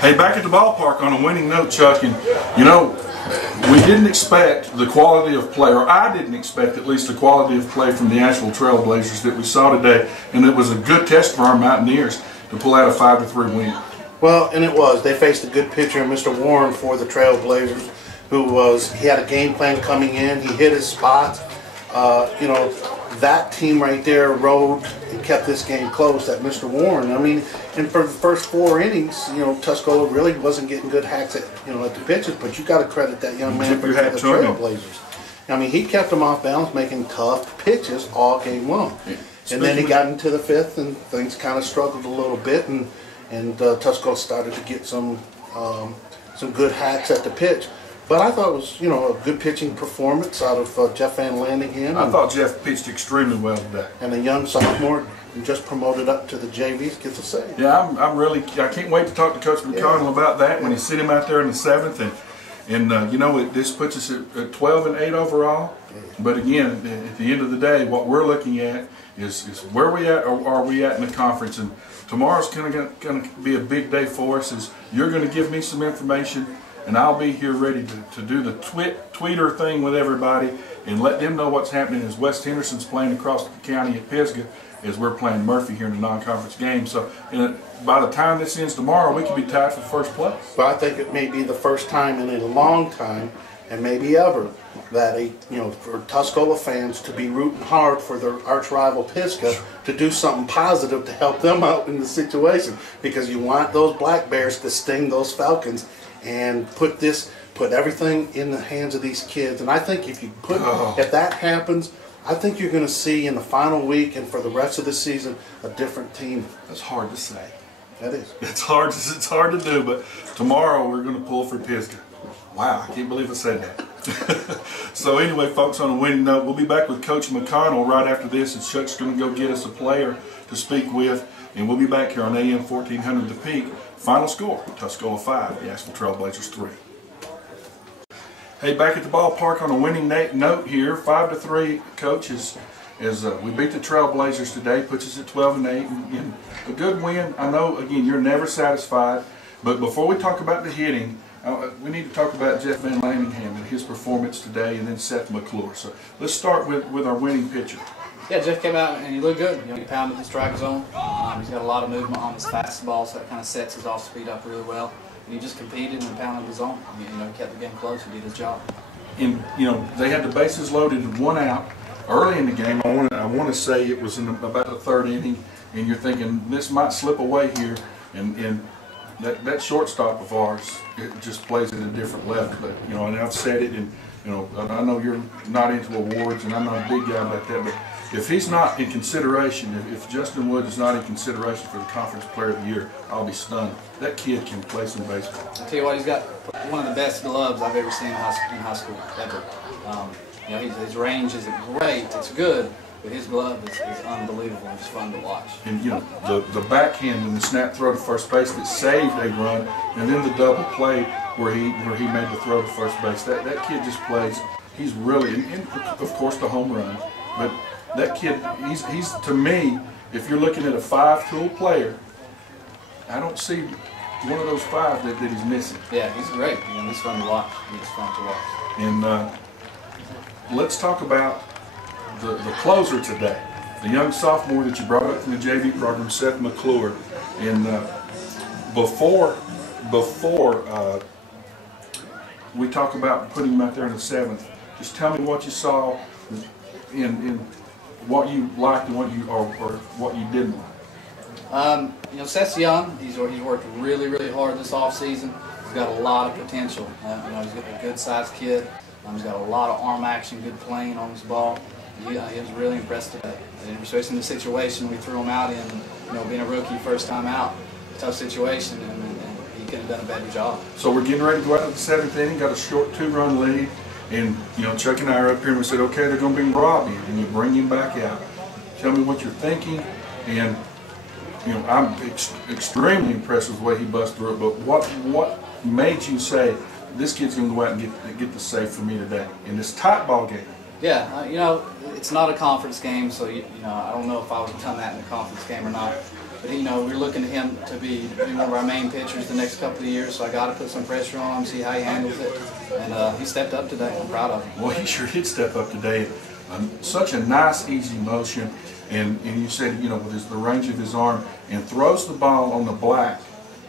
Hey, back at the ballpark on a winning note, Chuck, and you know, we didn't expect the quality of play, or I didn't expect at least the quality of play from the Asheville Trailblazers that we saw today, and it was a good test for our Mountaineers to pull out a 5-3 win. Well, and it was. They faced a good pitcher, Mr. Warren, for the Trailblazers, he had a game plan coming in. He hit his spots. You know, that team right there rode and kept this game close, that Mr. Warren. I mean, and for the first 4 innings, you know, Tuscola really wasn't getting good hacks at, at the pitches, but you got to credit that young man for the Trailblazers. I mean, he kept them off balance, making tough pitches all game long. Yeah. And then he got into the 5th, and things kind of struggled a little bit, and Tuscola started to get some good hacks at the pitch. But I thought it was, a good pitching performance out of Jeff Van Landingham. I thought Jeff pitched extremely well today. And a young sophomore just promoted up to the JVs gets a save. Yeah, I can't wait to talk to Coach McConnell about that when he sit him out there in the 7th. And this puts us at 12-8 overall. But again, at the end of the day, what we're looking at is where we at, or are we at in the conference? And tomorrow's going to be a big day for us. Is you're going to give me some information, and I'll be here ready to do the tweeter thing with everybody and let them know what's happening as West Henderson's playing across the county at Pisgah as we're playing Murphy here in the non-conference game. So by the time this ends tomorrow, we could be tied for first place. But I think it may be the first time in a long time, and maybe ever, that for Tuscola fans to be rooting hard for their arch rival Pisgah to do something positive to help them out in the situation, because you want those Black Bears to sting those Falcons and put everything in the hands of these kids. And I think if that happens, I think you're going to see in the final week and for the rest of the season a different team. That's hard to say. That is. It's hard to do, but tomorrow we're going to pull for Pisgah. Wow, I can't believe I said that. So anyway, folks, on a winning note, we'll be back with Coach McConnell right after this, and Chuck's going to go get us a player to speak with, and we'll be back here on AM 1400 The Peak. Final score, Tuscola 5, the Asheville Trailblazers 3. Hey, back at the ballpark on a winning note here, 5-3, Coach, as we beat the Trailblazers today, puts us at 12-8, and a good win. I know, again, you're never satisfied, but before we talk about the hitting, we need to talk about Jeff Van Landingham and his performance today, and then Seth McClure. So let's start with our winning pitcher. Yeah, Jeff came out and he looked good. He pounded the strike zone. He's got a lot of movement on his fastball, so that kind of sets his off speed up really well. And he just competed and pounded the zone. He kept the game close. He did his job. And they had the bases loaded and 1 out early in the game. I want to say it was in about the 3rd inning, and you're thinking this might slip away here, and that shortstop of ours, it just plays at a different level. But and I've said it, and I know you're not into awards, and I'm not a big guy about that, but if he's not in consideration, if Justin Wood is not in consideration for the Conference Player of the Year, I'll be stunned. That kid can play some baseball. I'll tell you what, he's got one of the best gloves I've ever seen in high school, ever. His range isn't great, it's good, but his glove is unbelievable and it's fun to watch. And the backhand and the snap throw to first base that saved a run, and then the double play where he made the throw to first base. That kid just plays. He's really, and of course the home run, but that kid, he's to me, if you're looking at a 5-tool player, I don't see one of those 5 that he's missing. Yeah, he's great. He's fun to watch. He's fun to watch. And let's talk about the closer today, the young sophomore that you brought up from the JV program, Seth McClure. And before we talk about putting him out there in the 7th, just tell me what you saw in what you liked and what you didn't like. Seth's young. He's worked really, really hard this offseason. He's got a lot of potential. He's got a good-sized kid. He's got a lot of arm action, good playing on his ball. He was really impressed today. And especially in the situation we threw him out in, being a rookie, first time out, tough situation, and he could have done a better job. So we're getting ready to go out to the 7th inning, got a short 2-run lead. And Chuck and I are up here and we said, okay, they're going to bring Rob in, and you bring him back out. Tell me what you're thinking, and I'm extremely impressed with the way he busted through it. But what made you say this kid's going to go out and get the save for me today in this tight ball game? Yeah, it's not a conference game, so I don't know if I would have done that in a conference game or not. But you know, we're looking at him to be one of our main pitchers the next couple of years. So I got to put some pressure on him, see how he handles it. And he stepped up today. I'm proud of him. Well, he sure did step up today. Such a nice, easy motion. And you said, you know, with the range of his arm, and throws the ball on the black.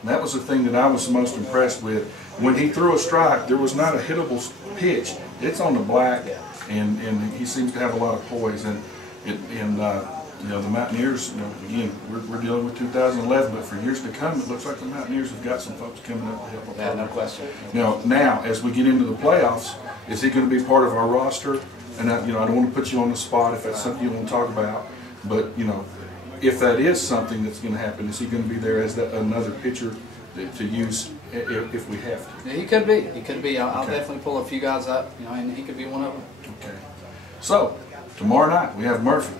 And that was the thing that I was most impressed with. When he threw a strike, there was not a hittable pitch. It's on the black, and he seems to have a lot of poise. And you know, the Mountaineers, you know, again, we're dealing with 2011, but for years to come, it looks like the Mountaineers have got some folks coming up to help them. Yeah, no question. Now, as we get into the playoffs, is he going to be part of our roster? And you know, I don't want to put you on the spot if that's something you want to talk about, but you know, if that is something that's going to happen, is he going to be there as another pitcher to use if we have to? Yeah, he could be. He could be. I'll definitely pull a few guys up, you know, and he could be one of them. Okay. So tomorrow night we have Murphy.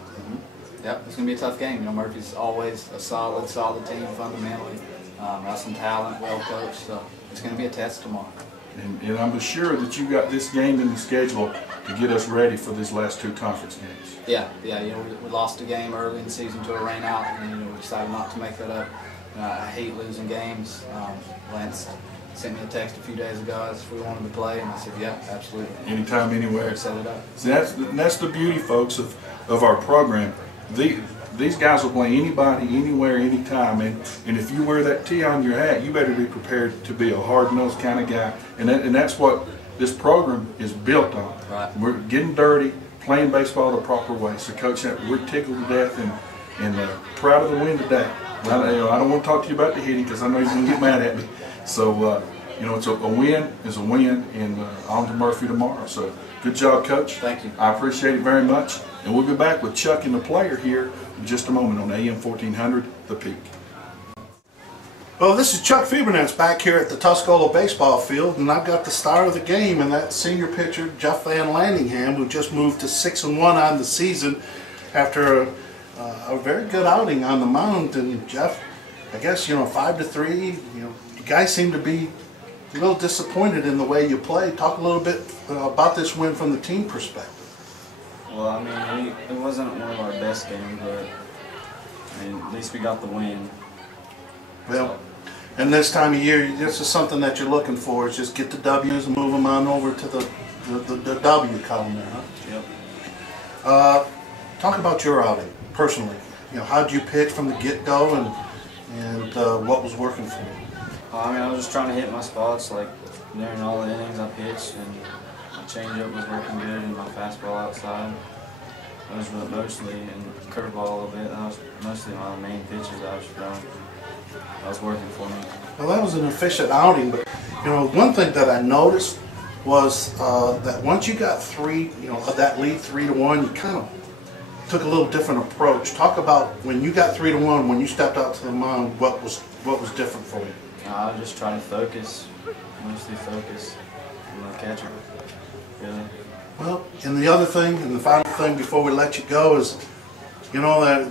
Yep, it's going to be a tough game. You know, Murphy's always a solid team fundamentally. Got some talent, well coached, so it's going to be a test tomorrow. And I'm sure that you got this game in the schedule to get us ready for these last two conference games. Yeah. You know, we lost a game early in the season to a rain out, and you know, we decided not to make that up. I hate losing games. Lance sent me a text a few days ago asked if we wanted to play, and I said, yeah, absolutely. Anytime, anywhere. Set it up. See, that's the beauty, folks, of our program. These guys will play anybody, anywhere, anytime, and if you wear that T on your hat, you better be prepared to be a hard-nosed kind of guy, and that's what this program is built on. Right. We're getting dirty, playing baseball the proper way. So, Coach, we're tickled to death and proud of the win today. I don't want to talk to you about the hitting because I know you're going to get mad at me. So, you know, it's a win is a win, and on to Murphy tomorrow. So, good job, Coach. Thank you. I appreciate it very much. And we'll be back with Chuck and the player here in just a moment on AM 1400, The Peak. Well, this is Chuck Fiebernitz back here at the Tuscola baseball field, and I've got the star of the game, and that's senior pitcher Jeff Van Landingham, who just moved to 6-1 on the season after a very good outing on the mound. And Jeff, I guess, you know, 5-3, you know, you guys seem to be a little disappointed in the way you play. Talk a little bit about this win from the team perspective. Well, I mean, it wasn't one of our best games, but I mean, at least we got the win. Well, and this time of year, this is something that you're looking for, is just get the W's and move them on over to the W column there, huh? Talk about your outing, personally. You know, how did you pitch from the get-go, and what was working for you? I mean, I was just trying to hit my spots, like during all the innings I pitched, and my changeup was working good, and my fastball outside. Those were mostly, and curveball a little bit. That was mostly my main pitches I was throwing. That was working for me. Well, that was an efficient outing, but you know, one thing that I noticed was that once you got that lead 3-1, you kind of took a little different approach. Talk about when you got 3-1, when you stepped out to the mound, what was different for you? I was just trying to focus, mostly focus on the catcher, really. Well, and the other thing, and the final thing before we let you go is, you know, that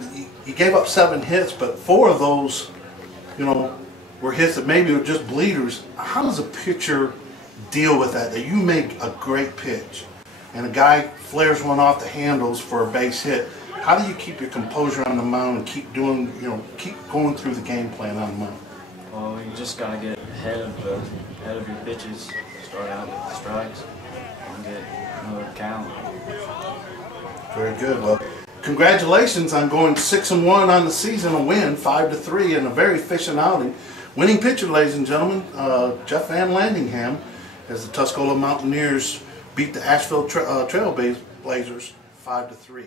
you gave up 7 hits, but 4 of those, you know, were hits that maybe were just bleeders. How does a pitcher deal with that? That you make a great pitch, and a guy flares one off the handles for a base hit. How do you keep your composure on the mound and keep doing, you know, keep going through the game plan on the mound? Well, you just gotta get ahead of your pitches. Start out with the strikes and get another count. Very good. Well, congratulations on going 6-1 on the season, a win 5-3, and a very efficient outing. Winning pitcher, ladies and gentlemen, Jeff Van Landingham, as the Tuscola Mountaineers beat the Asheville Trailblazers 5-3.